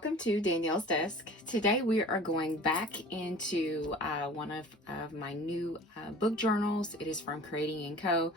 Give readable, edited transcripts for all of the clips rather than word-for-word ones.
welcome to Danielle's Desk. Today we are going back into one of my new book journals. It is from Creating & Co.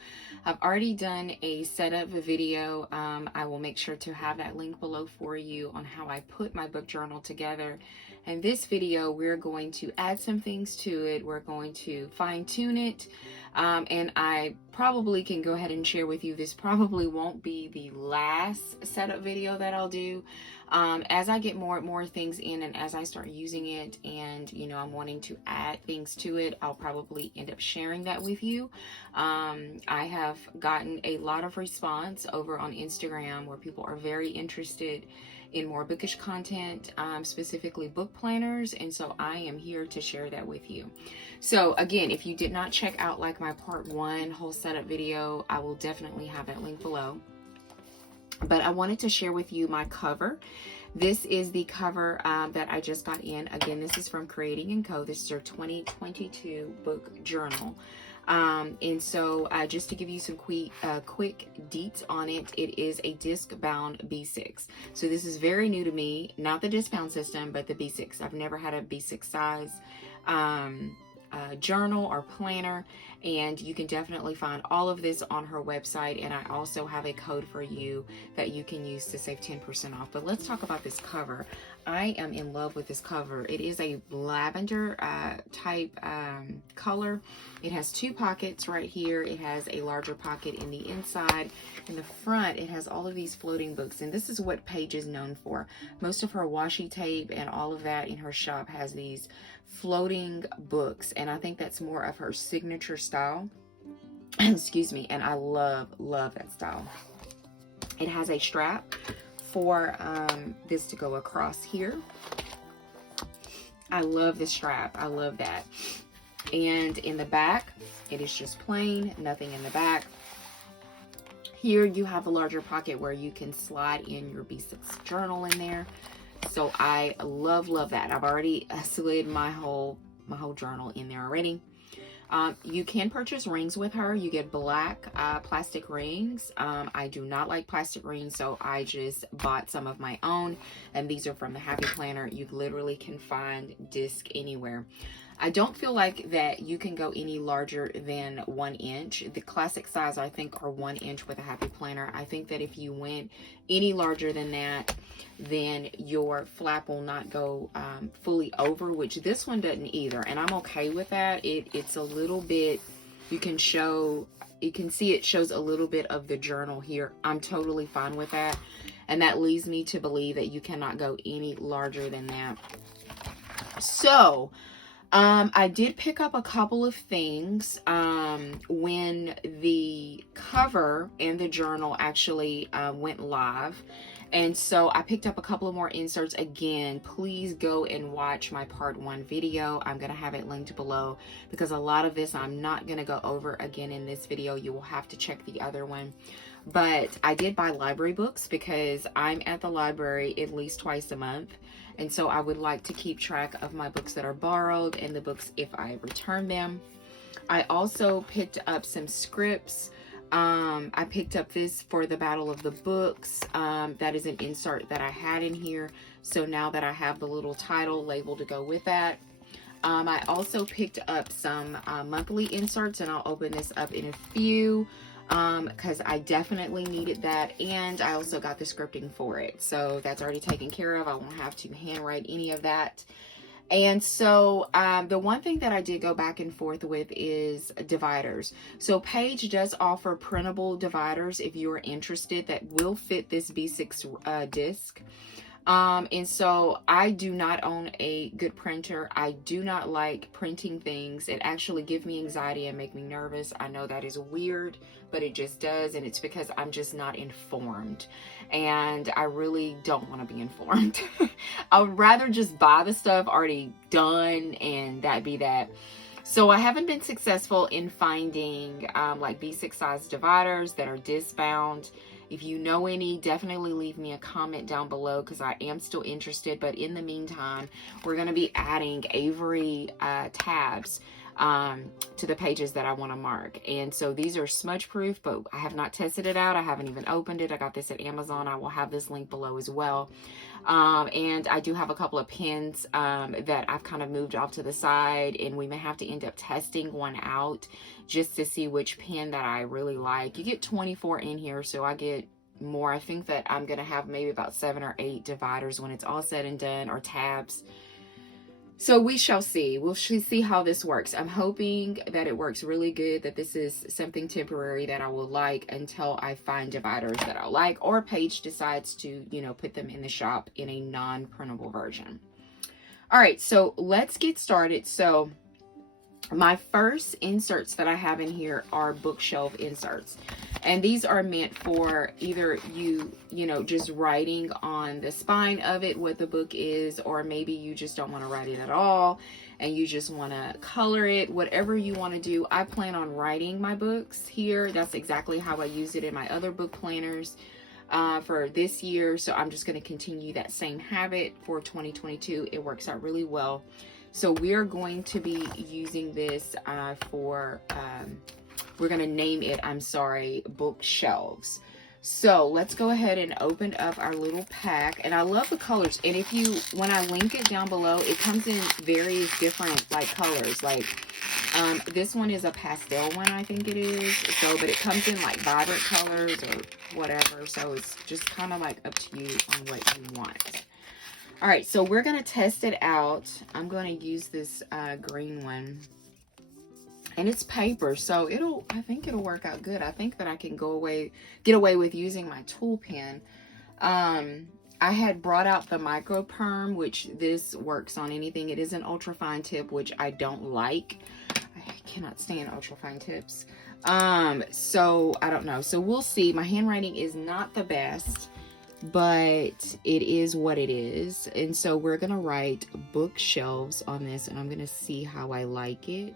I've already done a setup video. I will make sure to have that link below for you on how I put my book journal together. In this video, we're going to add some things to it. We're going to fine tune it. And I probably can go ahead and share with you, this probably won't be the last setup video that I'll do. As I get more and more things in and as I start using it and, I'm wanting to add things to it, I'll probably end up sharing that with you. I have gotten a lot of response over on Instagram where people are very interested in more bookish content, specifically book planners, and so I am here to share that with you. So again, if you did not check out like my part 1 whole setup video, I will definitely have that link below. But I wanted to share with you my cover. This is the cover that I just got in. Again, this is from Creating & Co. This is their 2022 book journal. And so just to give you some quick deets on it, it is a disc bound B6. So this is very new to me, not the disc bound system, but the B6. I've never had a B6 size journal or planner, and you can definitely find all of this on her website, and I also have a code for you that you can use to save 10% off. But let's talk about this cover. I am in love with this cover. It is a lavender type color. It has 2 pockets right here. It has a larger pocket in the inside. In the front, it has all of these floating books, and this is what Paige is known for. Most of her washi tape and all of that in her shop has these floating books, and I think that's more of her signature style. Excuse me. And I love that style. It has a strap for this to go across here. I love the strap. I love that. And in the back, it is just plain, nothing in the back. Here you have a larger pocket where you can slide in your B6 journal in there. So I love that. I've already slid my whole journal in there already. You can purchase rings with her. You get black plastic rings. I do not like plastic rings, so I just bought some of my own, and these are from the Happy Planner. You literally can find disc anywhere. I don't feel like that you can go any larger than 1 inch. The classic size, I think, are 1 inch with a Happy Planner. I think that if you went any larger than that, then your flap will not go fully over, which this one doesn't either. And I'm okay with that. It's a little bit, you can see it shows a little bit of the journal here. I'm totally fine with that. And that leads me to believe that you cannot go any larger than that. So, I did pick up a couple of things when the cover and the journal actually went live. And so I picked up a couple of more inserts. Again, please go and watch my part 1 video. I'm going to have it linked below because a lot of this I'm not going to go over again in this video. You will have to check the other one. But I did buy library books because I'm at the library at least twice a month. And so I would like to keep track of my books that are borrowed and the books if I return them. I also picked up some scripts. I picked up this for the Battle of the Books. That is an insert that I had in here. So now that I have the little title label to go with that. I also picked up some monthly inserts, and I'll open this up in a few because I definitely needed that, and I also got the scripting for it, so that's already taken care of. I won't have to handwrite any of that. And so the one thing that I did go back and forth with is dividers. So Paige does offer printable dividers if you are interested that will fit this B6 disc. And so I do not own a good printer. I do not like printing things. It actually gives me anxiety and make me nervous. I know that is weird, but it just does. And it's because I'm just not informed. And I really don't want to be informed. I would rather just buy the stuff already done and that be that. So I haven't been successful in finding like B6 size dividers that are disc bound. If you know any, definitely leave me a comment down below because I am still interested. But in the meantime, we're going to be adding Avery tabs. to the pages that I want to mark. And so these are smudge proof, but I have not tested it out. I haven't even opened it. I got this at Amazon. I will have this link below as well. And I do have a couple of pens that I've kind of moved off to the side, and we may have to end up testing one out just to see which pen that I really like. You get 24 in here, so I get more. I think that I'm gonna have maybe about 7 or 8 dividers when it's all said and done, or tabs. So we shall see. We'll see how this works. I'm hoping that it works really good, that this is something temporary that I will like until I find dividers that I like, or Paige decides to, you know, put them in the shop in a non-printable version. All right, so let's get started. So my first inserts that I have in here are bookshelf inserts. And these are meant for either you know, just writing on the spine of it what the book is, or maybe you just don't want to write it at all and you just want to color it, whatever you want to do. I plan on writing my books here. That's exactly how I use it in my other book planners for this year. So I'm just going to continue that same habit for 2022. It works out really well. So we're going to be using this we're going to name it, bookshelves. So let's go ahead and open up our little pack. And I love the colors. And when I link it down below, it comes in various different like colors. Like this one is a pastel one, I think it is. So, but it comes in like vibrant colors or whatever. So it's just kind of like up to you on what you want. All right, so we're going to test it out. I'm going to use this green one. And it's paper, so I think it'll work out good. I think that I can get away with using my tool pen. I had brought out the micro perm, which this works on anything. It is an ultra fine tip, which I don't like. I cannot stand ultra fine tips. So I don't know. So we'll see. My handwriting is not the best, but it is what it is. And so we're gonna write bookshelves on this, and I'm gonna see how I like it.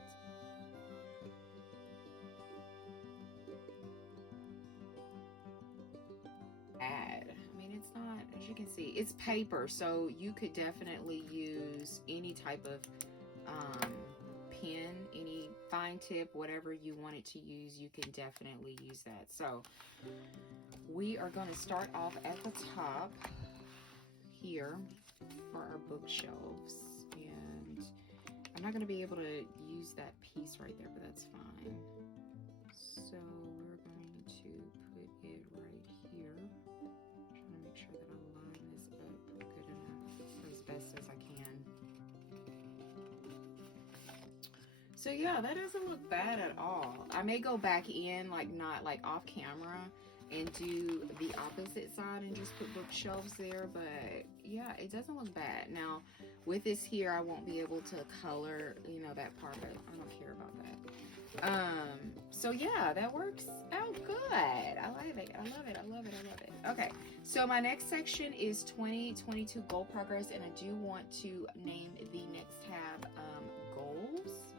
It's paper, so you could definitely use any type of pen, any fine tip, whatever you wanted to use, you can definitely use that. So we are going to start off at the top here for our bookshelves, and I'm not going to be able to use that piece right there, but that's fine. So we're going to put it right here. Trying to make sure that I line this up good enough, as best as I can. So yeah, that doesn't look bad at all. I may go back in, like not like off camera, and do the opposite side and just put bookshelves there, but yeah, it doesn't look bad. Now with this here, I won't be able to color, you know, that part, but I don't care about that. So yeah, that works out good. I like it. I love it. I love it. I love it. Okay, so my next section is 2022 goal progress, and I do want to name the next tab goals,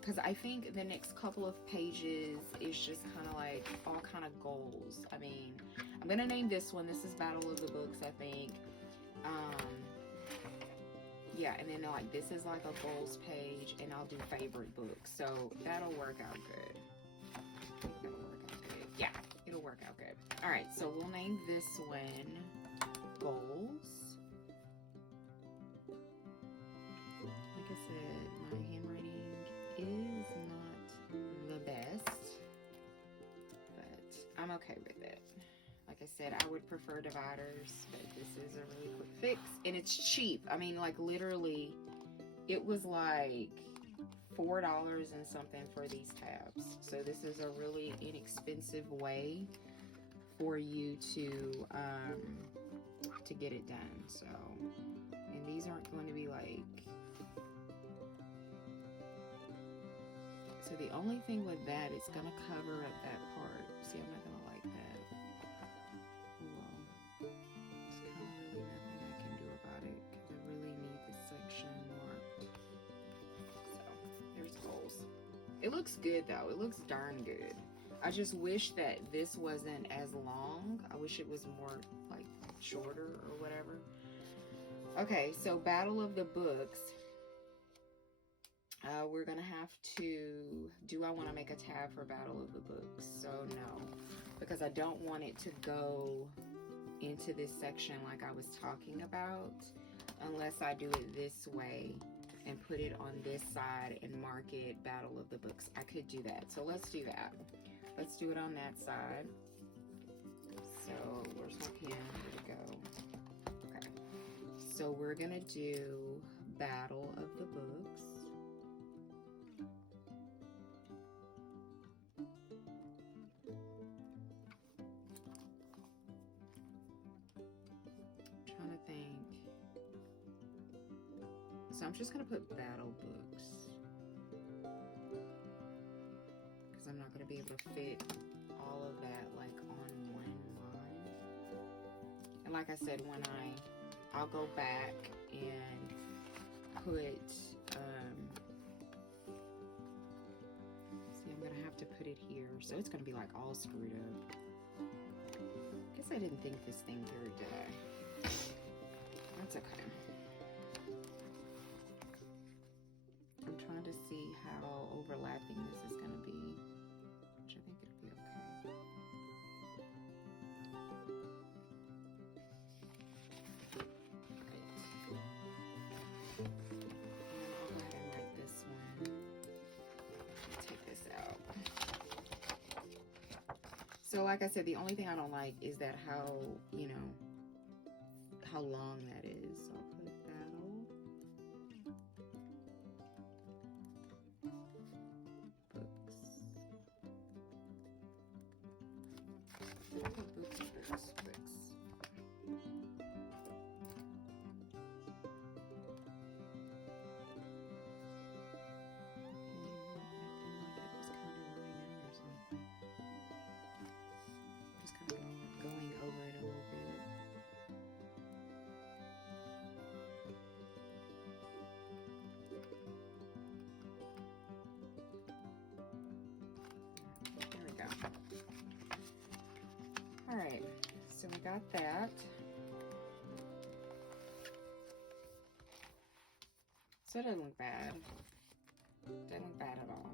because I think the next couple of pages is just kind of like all kind of goals. I mean, I'm gonna name this one, this is Battle of the Books, I think. Yeah, and then like this is like a goals page, and I'll do favorite books, so that'll work out good. I think that'll work out good. Yeah, it'll work out good. All right, so we'll name this one goals. Like I said, my handwriting is not the best, but I'm okay with it. Like I said, I would prefer dividers, but this is a really quick fix, and it's cheap. I mean, like literally, it was like $4 and something for these tabs. So this is a really inexpensive way for you to get it done. So, and these aren't going to be like. So the only thing with that, it's gonna cover up that part. See, I'm not gonna like that. Well, there's kind of really nothing I can do about it, because I really need this section marked. So there's goals. It looks good though. It looks darn good. I just wish that this wasn't as long. I wish it was more like shorter or whatever. Okay, so Battle of the Books. We're gonna have to, do I want to make a tab for Battle of the Books? So no, because I don't want it to go into this section like I was talking about, unless I do it this way and put it on this side and mark it Battle of the Books. I could do that. So let's do that. Let's do it on that side. So where's my pen? Where'd it go? Okay. So we're gonna do Battle of the Books. Trying to think. So I'm just gonna put Battle Books because I'm not gonna be able to fit all of that like on one line. And like I said, when I'll go back and put see, I'm gonna have to put it here, so it's gonna be like all screwed up. I guess I didn't think this thing through, did I? That's okay. I'm trying to see how overlapping this is gonna be, which I think it'll be okay. So like I said, the only thing I don't like is that how, you know, how long that is. So I'll put Battle Books. Did I put books or just books? Going over it a little bit. There we go. All right, so we got that. So it doesn't look bad. Doesn't look bad at all.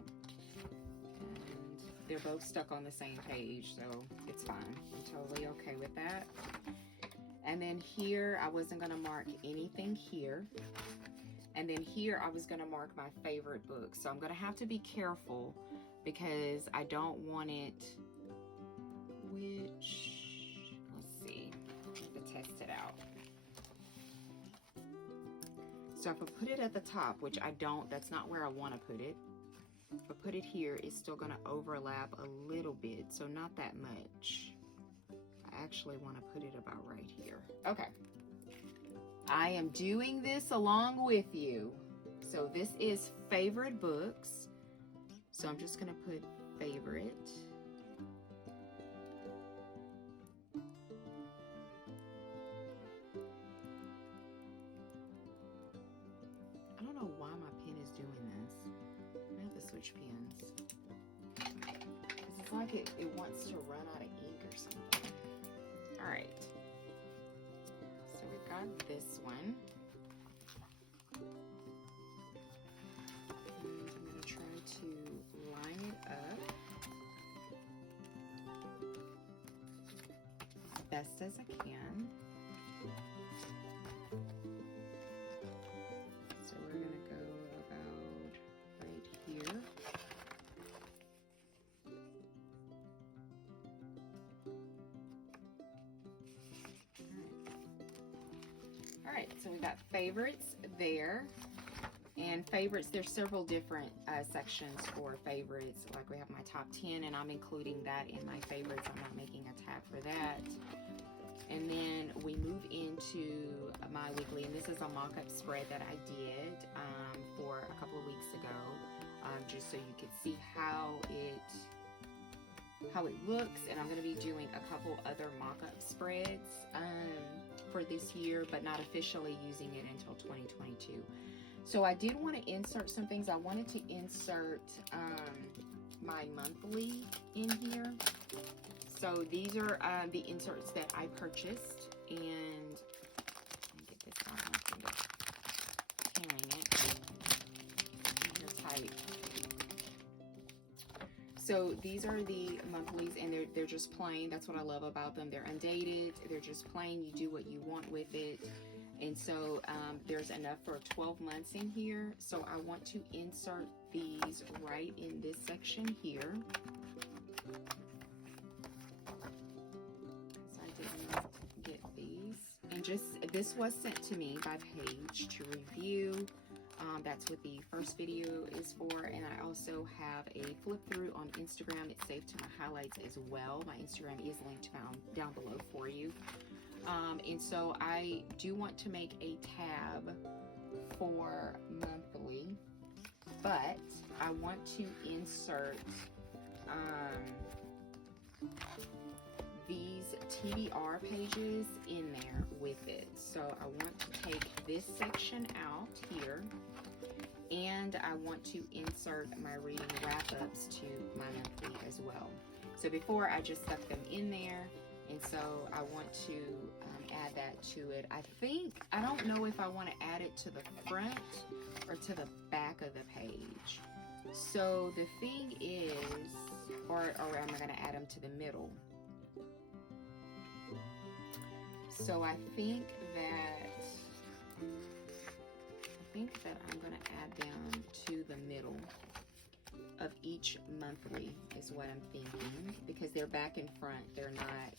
They're both stuck on the same page, so it's fine. I'm totally okay with that. And then here, I wasn't gonna mark anything here. And then here, I was gonna mark my favorite books. So I'm gonna have to be careful because I don't want it, which, let's see, I have to test it out. So if I put it at the top, which I don't, that's not where I wanna put it. If I put it here, it's still gonna overlap a little bit, so not that much. I actually wanna put it about right here. Okay. I am doing this along with you. So this is favorite books. So I'm just gonna put favorite. I don't know why my pen is doing this. I have to switch pens. It's like it wants to run out of ink or something. All right. So we've got this one. And I'm going to try to line it up as best as I can. So we're going to go about right here. All right, so we got favorites there. And favorites, there's several different sections for favorites. Like we have my top 10, and I'm including that in my favorites. I'm not making a tab for that. And then we move into my weekly, and this is a mock-up spread that I did for a couple of weeks ago, just so you could see how it looks. And I'm going to be doing a couple other mock-up spreads for this year, but not officially using it until 2022. So I did want to insert some things. I wanted to insert my monthly in here. So these are the inserts that I purchased, and let me get this out. I'm tearing it. Here's how website. So these are the monthlies, and they're just plain. That's what I love about them. They're undated. They're just plain. You do what you want with it. And so there's enough for 12 months in here. So I want to insert these right in this section here. So I didn't get these. And just, this was sent to me by Paige to review. That's what the first video is for. And I also have a flip through on Instagram. It's saved to my highlights as well. My Instagram is linked down below for you. And so I do want to make a tab for monthly, but I want to insert these TBR pages in there with it. So I want to take this section out here, and I want to insert my reading wrap-ups to my monthly as well. So before I just stuck them in there, and so I want to add that to it. I don't know if I want to add it to the front or to the back of the page. So the thing is, or am I going to add them to the middle? So I think that I'm going to add them to the middle of each monthly is what I'm thinking, because they're back and front. They're not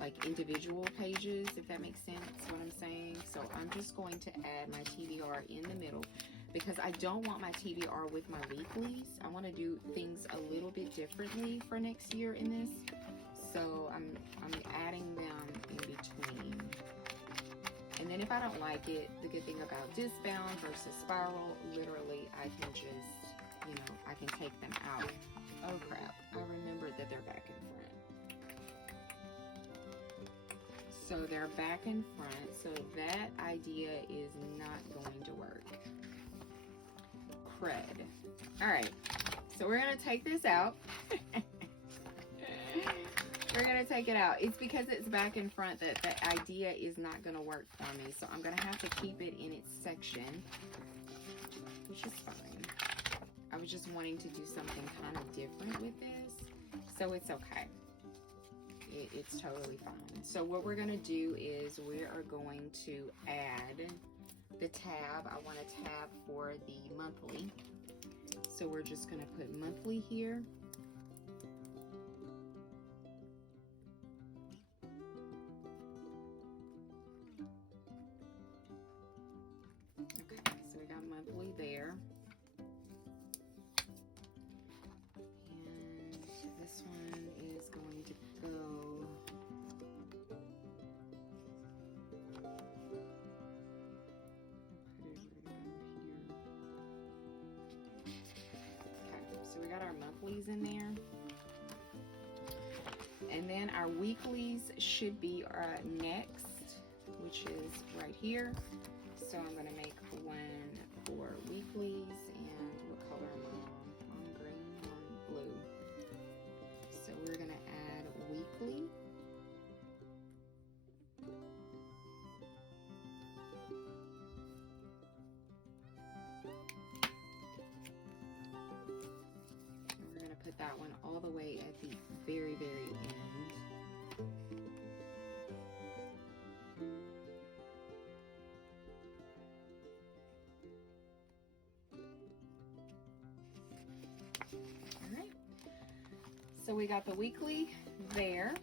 like individual pages, if that makes sense what I'm saying. So I'm just going to add my TBR in the middle, because I don't want my TBR with my weeklies. I want to do things a little bit differently for next year in this. So I'm adding them in between. And then if I don't like it, the good thing about discbound versus spiral, literally I can just, you know, I can take them out. Oh crap, I remembered that they're back and front. So they're back and front, so that idea is not going to work. Crud. All right, so we're gonna take this out. We're gonna take it out. It's because it's back and front that the idea is not gonna work for me. So I'm gonna have to keep it in its section, which is fine. I was just wanting to do something kind of different with this, so it's okay. It's totally fine. So what we're gonna do is we are going to add the tab. I want a tab for the monthly. So we're just gonna put monthly here. Okay, so we got monthly there. And this one is going to go so we got our monthlies in there, and then our weeklies should be our next, which is right here. So I'm going to make one for weeklies, and what color am I on? On green, on blue. So we're going to add weekly. Put that one all the way at the very, very end. All right. So we got the weekly there.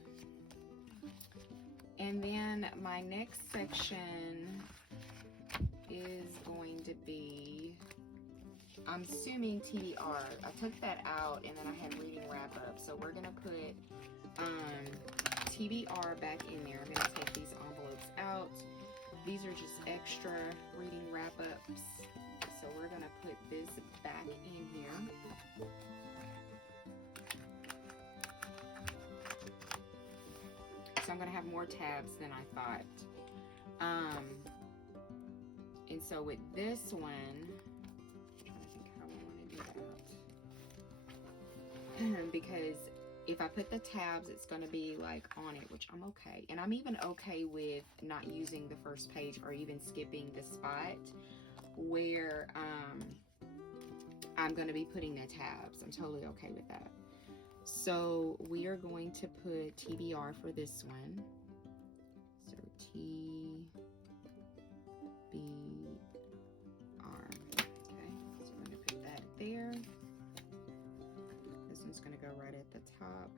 And then my next section is going to be, I'm assuming TBR. I took that out and then I had reading wrap up. So we're gonna put TBR back in there. I'm gonna take these envelopes out. These are just extra reading wrap ups. So we're gonna put this back in here. So I'm gonna have more tabs than I thought. And so with this one, because if I put the tabs, it's going to be like on it, which I'm okay. And I'm even okay with not using the first page or even skipping the spot where I'm going to be putting the tabs. I'm totally okay with that. So we are going to put TBR for this one. So TBR. Okay, so we're going to put that there. This one's going to go right at the top.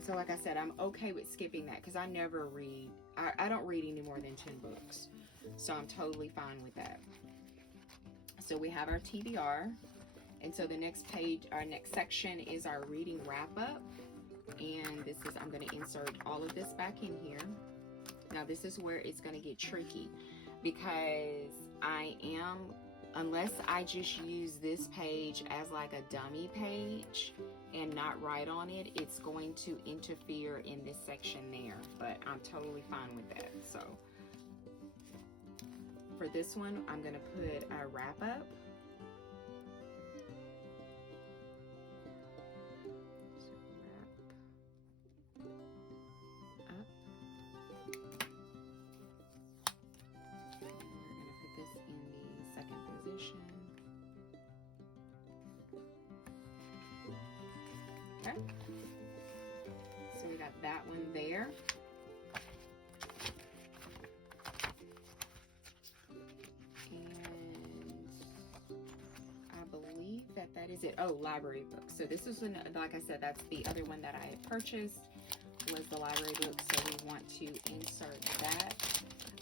So like I said, I'm okay with skipping that because I never read. I don't read any more than 10 books. So I'm totally fine with that. So we have our TBR. And so the next page, our next section is our reading wrap up. And this is, I'm going to insert all of this back in here. Now this is where it's going to get tricky because unless I just use this page as like a dummy page and not write on it, it's going to interfere in this section there. But I'm totally fine with that. So for this one, I'm going to put a wrap up. Okay, so we got that one there. And I believe that is it. Oh, library book. So this is, like I said, that's the other one that I had purchased, was the library book. So we want to insert that.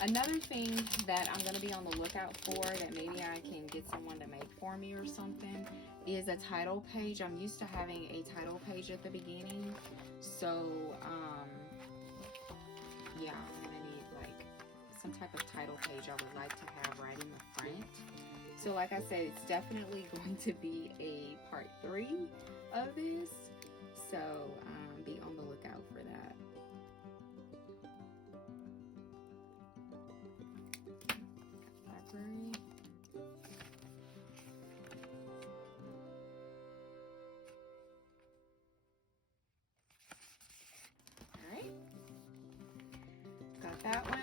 Another thing that I'm going to be on the lookout for that maybe I can get someone to make for me or something is a title page. I'm used to having a title page at the beginning. So, yeah, I'm going to need like some type of title page I would like to have right in the front. So like I said, it's definitely going to be a part 3 of this. So be on the lookout for that. Library. Alright. Got that one.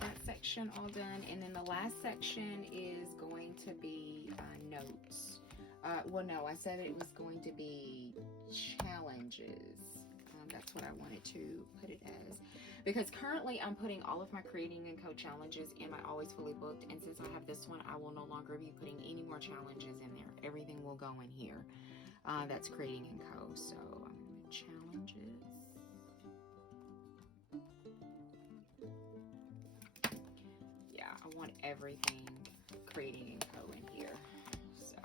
That section all done. And then the last section is going to be notes. Well, no, I said it was going to be challenges. That's what I wanted to put it as. Because currently I'm putting all of my Creating and Co challenges in my Always Fully Booked. And since I have this one, I will no longer be putting any more challenges in there. Everything will go in here. That's Creating and Co. So I'm going to challenges. Yeah, I want everything Creating and Co in here. So.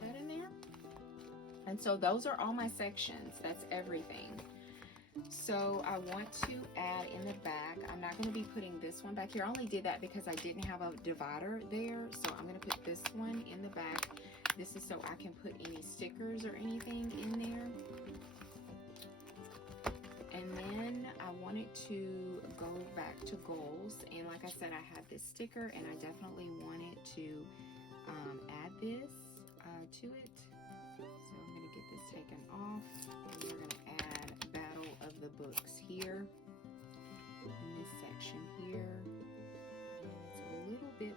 That in there. And so those are all my sections. That's everything. So I want to add in the back, I'm not going to be putting this one back here. I only did that because I didn't have a divider there. So I'm going to put this one in the back. This is so I can put any stickers or anything in there. And then I wanted to go back to goals. And like I said, I have this sticker and I definitely wanted to add this to it. So I'm going to get this taken off, and we're going to add Battle of the Books here in this section here. And it's a little bit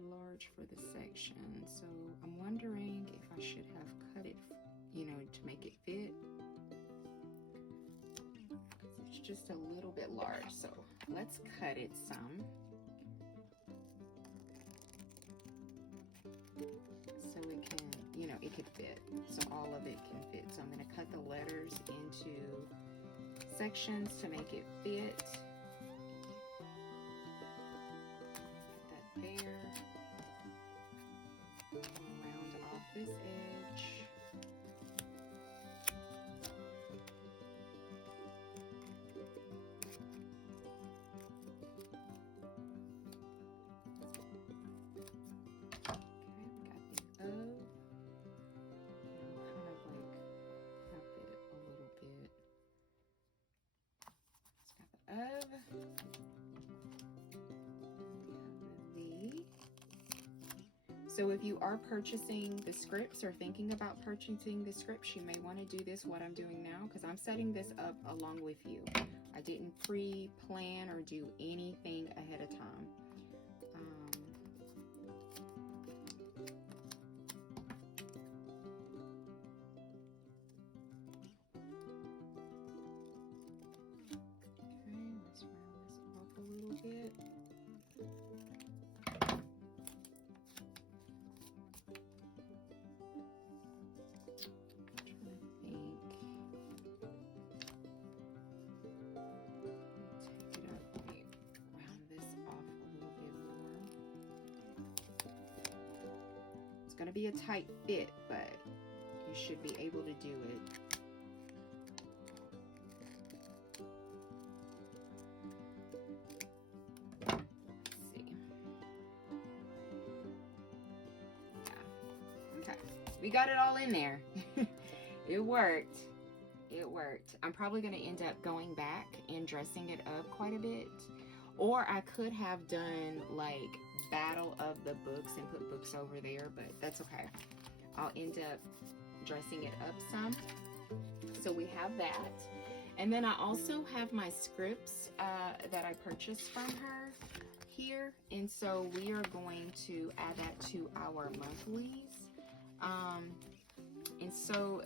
large for the section. So I'm wondering if I should have cut it, you know, to make it fit. It's just a little bit large. So let's cut it some. So it can, you know, it could fit. So all of it can fit. So I'm going to cut the letters into sections to make it fit. Put that there. Round off this edge. So if you are purchasing the scripts or thinking about purchasing the scripts, you may want to do this, what I'm doing now, because I'm setting this up along with you. I didn't pre-plan or do anything ahead of time. Okay, let's round this off a little bit. It's going to be a tight fit, but you should be able to do it. Let's see. Yeah. Okay. We got it all in there. It worked. It worked. I'm probably going to end up going back and dressing it up quite a bit. Or I could have done like battle of the books and put books over there, but that's okay. I'll end up dressing it up some. So we have that. And then I also have my scripts that I purchased from her here. And so we are going to add that to our monthlies. And so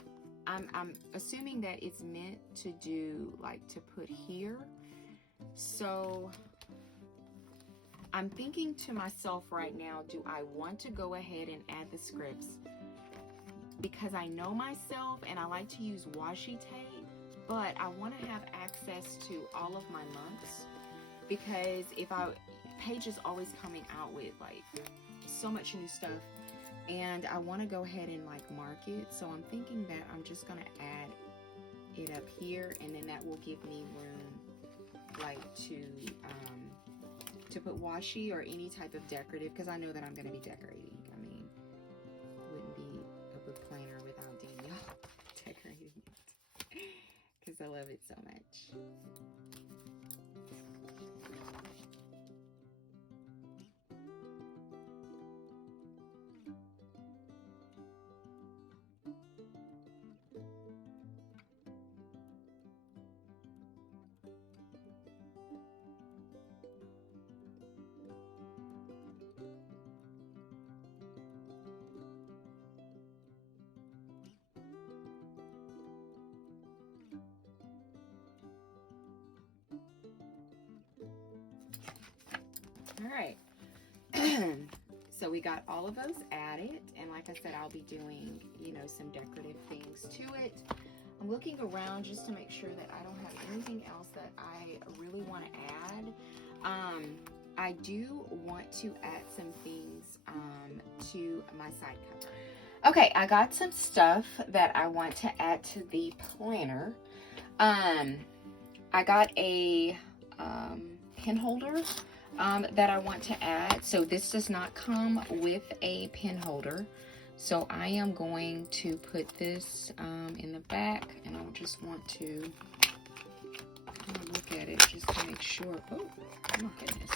I'm assuming that it's meant to do like to put here. So I'm thinking to myself right now, do I want to go ahead and add the scripts? Because I know myself and I like to use washi tape, but I want to have access to all of my months, because Paige is always coming out with like so much new stuff, and I want to go ahead and like mark it. So I'm thinking that I'm just going to add it up here, and then that will give me room like to put washi or any type of decorative, because I know that I'm going to be decorating. I mean, it wouldn't be a book planner without Danielle decorating it, because I love it so much. All right, so we got all of those added, and like I said, I'll be doing, you know, some decorative things to it. I'm looking around just to make sure that I don't have anything else that I really want to add. I do want to add some things to my side cover. Okay, I got some stuff that I want to add to the planner. I got a pen holder that I want to add. So this does not come with a pen holder. So I am going to put this in the back, and I just want to kind of look at it just to make sure. Oh my goodness.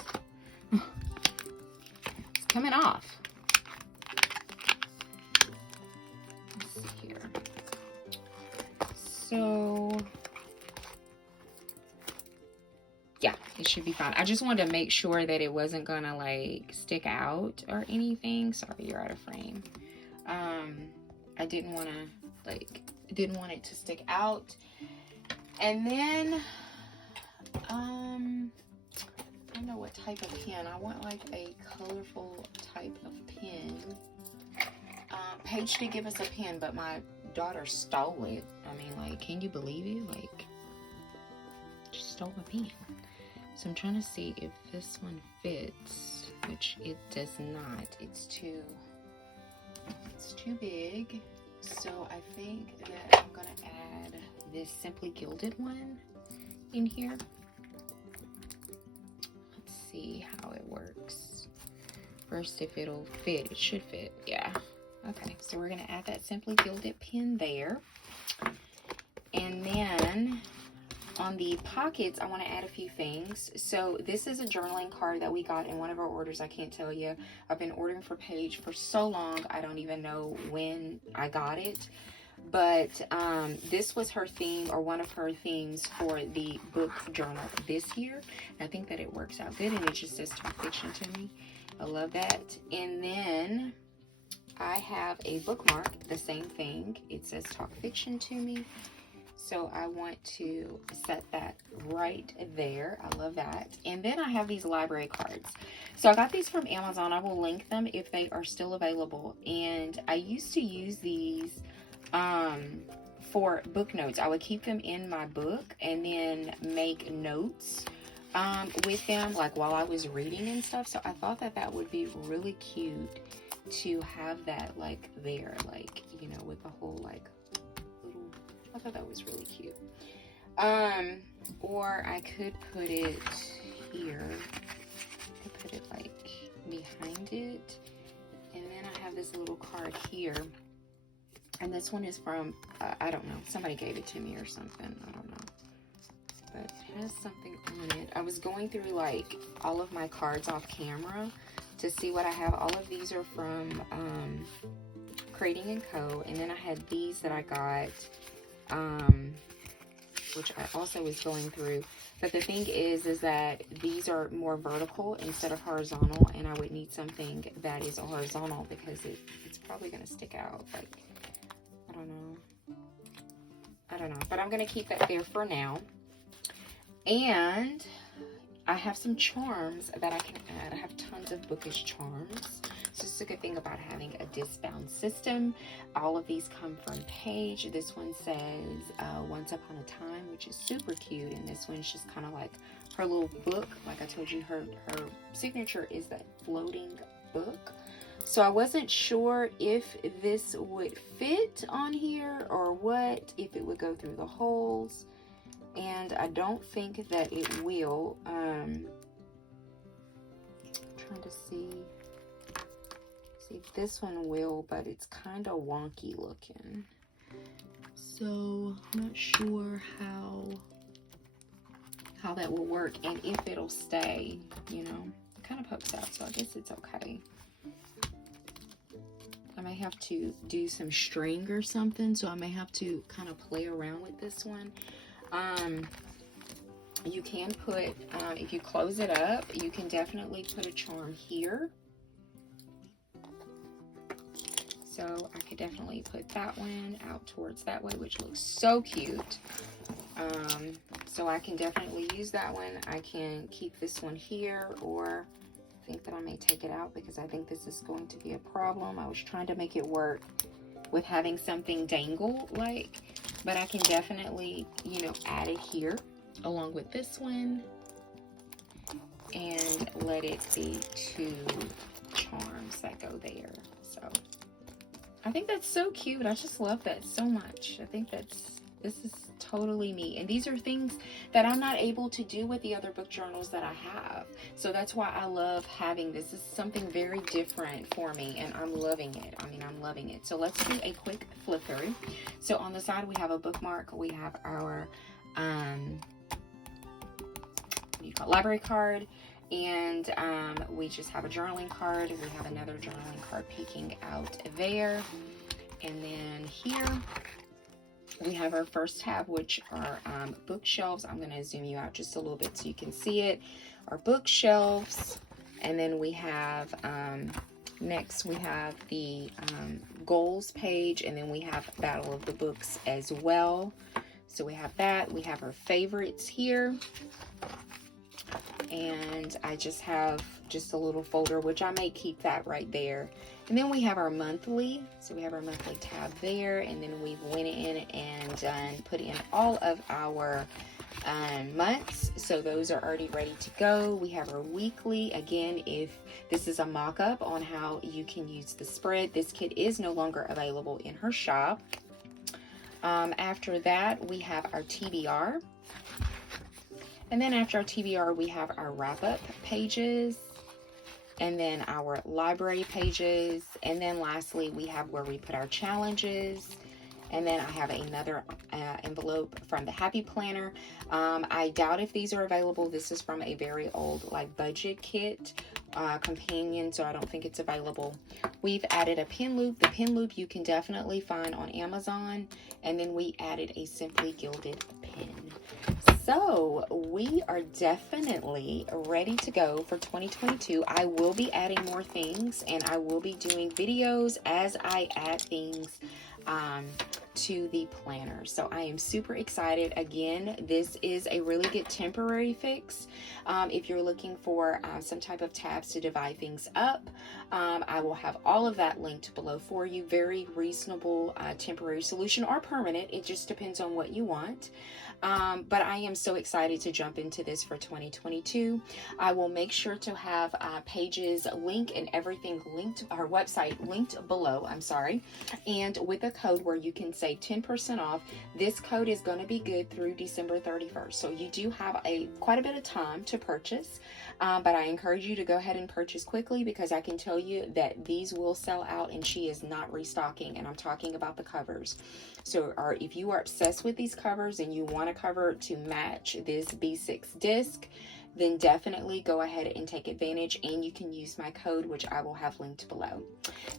It's coming off. Let's see here. So yeah, it should be fine. I just wanted to make sure that it wasn't gonna like stick out or anything. Sorry, you're out of frame. I didn't want it to stick out. And then I don't know what type of pen. I want like a colorful type of pen. Paige did give us a pen, but my daughter stole it. I mean, like, can you believe it? Like, she stole a pen. So I'm trying to see if this one fits, which it does not. It's too big. So I think that I'm gonna add this Simply Gilded one in here. Let's see how it works. First, if it'll fit. It should fit, yeah. Okay, so we're gonna add that Simply Gilded pen there. And then On the pockets, I want to add a few things. So this is a journaling card that we got in one of our orders. I can't tell you. I've been ordering for Paige for so long. I don't even know when I got it. But this was her theme, or one of her themes for the book journal this year. I think that it works out good, and it just says talk fiction to me. I love that. And then I have a bookmark, the same thing. It says talk fiction to me. So I want to set that right there. I love that. And then I have these library cards. So I got these from Amazon. I will link them if they are still available. And I used to use these for book notes. I would keep them in my book and then make notes with them, like while I was reading and stuff. So I thought that that would be really cute to have that like there, like, you know, with the whole like little, I thought that was really cute. Or I could put it here. I could put it like behind it. And then I have this little card here. And this one is from, I don't know, somebody gave it to me or something. I don't know. But it has something on it. I was going through like all of my cards off camera to see what I have. All of these are from Creating & Co. And then I had these that I got, which I also was going through. But the thing is that these are more vertical instead of horizontal. And I would need something that is horizontal because it's probably going to stick out. Like, I don't know. But I'm going to keep that there for now. And I have some charms that I can add. I have tons of bookish charms. So it's a good thing about having a disc-bound system. All of these come from Paige. This one says Once Upon a Time, which is super cute. And this one's just kind of like her little book. Like I told you, her signature is that floating book. So I wasn't sure if this would fit on here or what, if it would go through the holes. And I don't think that it will. Trying to see if this one will, but it's kind of wonky looking. So I'm not sure how that will work and if it'll stay, you know. It kind of pokes out, so I guess it's okay. I may have to do some string or something, so I may have to kind of play around with this one. You can put, if you close it up, you can definitely put a charm here. So I could definitely put that one out towards that way, which looks so cute. So I can definitely use that one. I can keep this one here, or I think that I may take it out because I think this is going to be a problem. I was trying to make it work with having something dangle like, but I can definitely, you know, add it here along with this one and let it be two charms that go there. So I think that's so cute. I just love that so much. I think this is totally me. And these are things that I'm not able to do with the other book journals that I have. So that's why I love having this. This is something very different for me, and I'm loving it. I mean, I'm loving it. So let's do a quick flip through. So on the side, we have a bookmark. We have our library card, and we just have a journaling card. We have another journaling card peeking out there. And then here we have our first tab, which are bookshelves. I'm going to zoom you out just a little bit so you can see it. Our bookshelves. And then we have, next we have the goals page, and then we have Battle of the Books as well. So we have that. We have our favorites here. And I just have just a little folder, which I may keep that right there. And then we have our monthly. So we have our monthly tab there. And then we went in and put in all of our months. So those are already ready to go. We have our weekly. Again, if this is a mock-up on how you can use the spread, this kit is no longer available in her shop. After that, we have our TBR. And then after our TBR, we have our wrap-up pages, and then our library pages, and then lastly, we have where we put our challenges, And then I have another envelope from the Happy Planner. I doubt if these are available. This is from a very old like budget kit companion, so I don't think it's available. We've added a pen loop. The pen loop you can definitely find on Amazon. And then we added a Simply Gilded Pen. So we are definitely ready to go for 2022. I will be adding more things, and I will be doing videos as I add things to the planner. So I am super excited. Again, this is a really good temporary fix. If you're looking for some type of tabs to divide things up, I will have all of that linked below for you. Very reasonable temporary solution or permanent. It just depends on what you want. But I am so excited to jump into this for 2022. I will make sure to have pages link and everything linked, our website linked below, I'm sorry, and with a code where you can save 10% off. This code is going to be good through December 31st. So you do have quite a bit of time to purchase, but I encourage you to go ahead and purchase quickly, because I can tell you that these will sell out and she is not restocking, and I'm talking about the covers. So if you are obsessed with these covers and you want a cover to match this B6 disc, then definitely go ahead and take advantage, and you can use my code, which I will have linked below.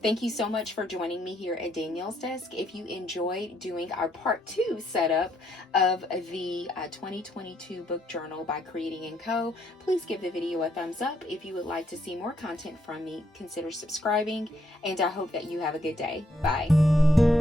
Thank you so much for joining me here at Danielle's Desk. If you enjoyed doing our part 2 setup of the 2022 book journal by Creating & Co., please give the video a thumbs up. If you would like to see more content from me, consider subscribing, and I hope that you have a good day. Bye.